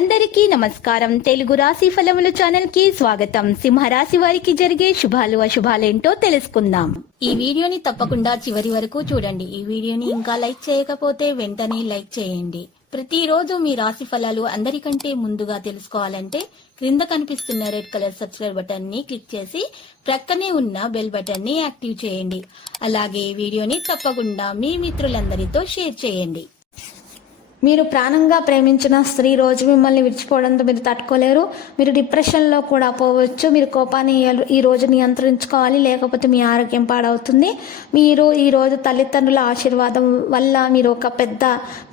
అందరికీ నమస్కారం. తెలుగు రాశి ఫలముల ఛానల్ కి స్వాగతం. సింహరాశి వారికి జరిగే శుభాలు అశుభాలేంటో తెలుసుకుందాం. ఈ వీడియోని తప్పకుండా చివరి వరకు చూడండి. ఈ వీడియోని ఇంకా లైక్ చేయకపోతే వెంటనే లైక్ చేయండి. ప్రతిరోజు మీ రాశి ఫలాలు అందరికంటే ముందుగా తెలుసుకోవాలంటే క్రింద కనిపిస్తున్న రెడ్ కలర్ సబ్స్క్రైబ్ బటన్ ని క్లిక్ చేసి ప్రక్కనే ఉన్న బెల్ బటన్ ని యాక్టివ్ చేయండి. అలాగే ఈ వీడియోని తప్పకుండా మీ మిత్రులందరితో షేర్ చేయండి. మీరు ప్రాణంగా ప్రేమించిన స్త్రీ రోజు మిమ్మల్ని విడిచిపోవడంతో మీరు తట్టుకోలేరు. మీరు డిప్రెషన్లో కూడా పోవచ్చు. మీరు కోపాన్ని ఈ రోజు నియంత్రించుకోవాలి, లేకపోతే మీ ఆరోగ్యం పాడవుతుంది. మీరు ఈ రోజు తల్లిదండ్రుల ఆశీర్వాదం వల్ల మీరు ఒక పెద్ద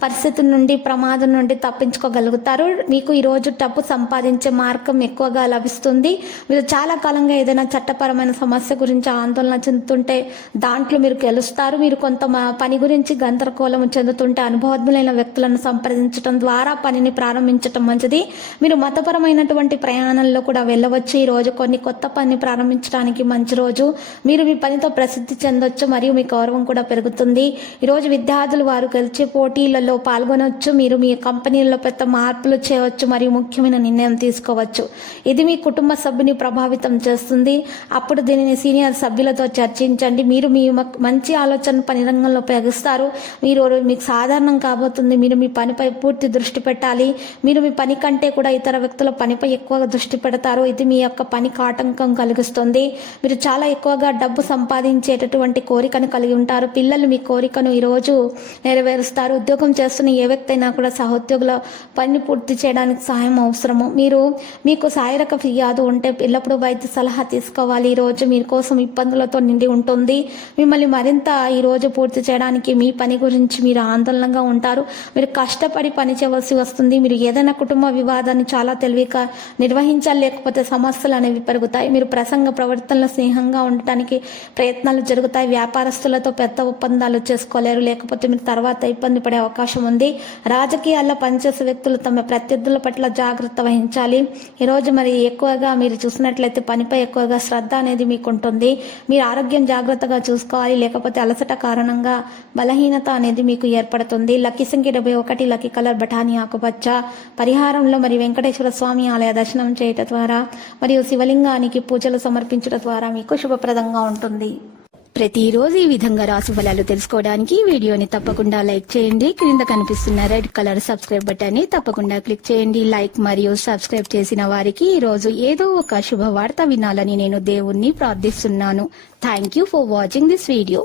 పరిస్థితి నుండి, ప్రమాదం నుండి తప్పించుకోగలుగుతారు. మీకు ఈ రోజు డబ్బు సంపాదించే మార్గం ఎక్కువగా లభిస్తుంది. మీరు చాలా కాలంగా ఏదైనా చట్టపరమైన సమస్య గురించి ఆందోళన చెందుతుంటే దాంట్లో మీరు గెలుస్తారు. మీరు కొంత పని గురించి గందరగోళం చెందుతుంటే అనుభవజ్ఞులైన వ్యక్తులను సంప్రదించడం ద్వారా పనిని ప్రారంభించడం మంచిది. మీరు మతపరమైనటువంటి ప్రయాణంలో కూడా వెళ్ళవచ్చు. ఈ రోజు కొన్ని కొత్త పని ప్రారంభించడానికి మంచి రోజు. మీరు మీ పనితో ప్రసిద్ధి చెందొచ్చు మరియు మీ గౌరవం కూడా పెరుగుతుంది. ఈరోజు విద్యార్థులు వారు గెలిచే పోటీలలో పాల్గొనవచ్చు. మీరు మీ కంపెనీల్లో పెద్ద మార్పులు చేయవచ్చు మరియు ముఖ్యమైన నిర్ణయం తీసుకోవచ్చు. ఇది మీ కుటుంబ సభ్యుని ప్రభావితం చేస్తుంది. అప్పుడు దీనిని సీనియర్ సభ్యులతో చర్చించండి. మీరు మీ మంచి ఆలోచన పని రంగంలో ఉపయోగిస్తారు. మీరు మీకు సాధారణం కాబోతుంది. మీరు మీ పనిపై పూర్తి దృష్టి పెట్టాలి. మీరు మీ పని కంటే కూడా ఇతర వ్యక్తుల పనిపై ఎక్కువగా దృష్టి పెడతారు. ఇది మీ యొక్క పనికి ఆటంకం కలిగిస్తుంది. మీరు చాలా ఎక్కువగా డబ్బు సంపాదించేటటువంటి కోరికను కలిగి ఉంటారు. పిల్లలు మీ కోరికను ఈరోజు నెరవేరుస్తారు. ఉద్యోగం చేస్తున్న ఏ వ్యక్తి అయినా కూడా సహోద్యోగుల పని పూర్తి చేయడానికి సహాయం అవసరము. మీకు శారీరక ఫిర్యాదు ఉంటే ఎల్లప్పుడూ వైద్య సలహా తీసుకోవాలి. ఈరోజు మీ కోసం ఇబ్బందులతో నిండి ఉంటుంది. మిమ్మల్ని మరింత ఈరోజు పూర్తి చేయడానికి మీ పని గురించి మీరు ఆందోళనగా ఉంటారు. మీరు కష్టపడి పని చేయవలసి వస్తుంది. మీరు ఏదైనా కుటుంబ వివాదాన్ని చాలా తెలివిగా నిర్వహించాలి, లేకపోతే సమస్యలు అనేవి పెరుగుతాయి. మీరు ప్రసంగ ప్రవర్తనలో స్నేహంగా ఉండటానికి ప్రయత్నాలు జరుగుతాయి. వ్యాపారస్తులతో పెద్ద ఒప్పందాలు చేసుకోలేరు, లేకపోతే మీరు తర్వాత ఇబ్బంది పడే అవకాశం ఉంది. రాజకీయాల్లో పనిచేసే వ్యక్తులు తమ ప్రత్యర్థుల పట్ల జాగ్రత్త వహించాలి. ఈరోజు మరి ఎక్కువగా మీరు చూసినట్లయితే పనిపై ఎక్కువగా శ్రద్ధ అనేది మీకు ఉంటుంది. మీరు ఆరోగ్యం జాగ్రత్తగా చూసుకోవాలి, లేకపోతే అలసట కారణంగా బలహీనత అనేది మీకు ఏర్పడుతుంది. లక్కీ సంఖ్య 71, లక్కీ కలర్ బఠానీ ఆకుపచ్చ. పరిహారంలో మరి వెంకటేశ్వర స్వామి ఆలయ దర్శనం చేయటం ద్వారా మరియు శివలింగానికి పూజలు సమర్పించడం ద్వారా మీకు శుభప్రదంగా ఉంటుంది. ప్రతిరోజు ఈ విధంగా రాశి ఫలాలు తెలుసుకోవడానికి వీడియోని తప్పకుండా లైక్ చేయండి. క్రింద కనిపిస్తున్న రెడ్ కలర్ సబ్స్క్రైబ్ బటన్ ని తప్పకుండా క్లిక్ చేయండి. లైక్ మరియు సబ్స్క్రైబ్ చేసిన వారికి ఈ రోజు ఏదో ఒక శుభవార్త వినాలని నేను దేవుణ్ణి ప్రార్థిస్తున్నాను. Thank you for watching this video.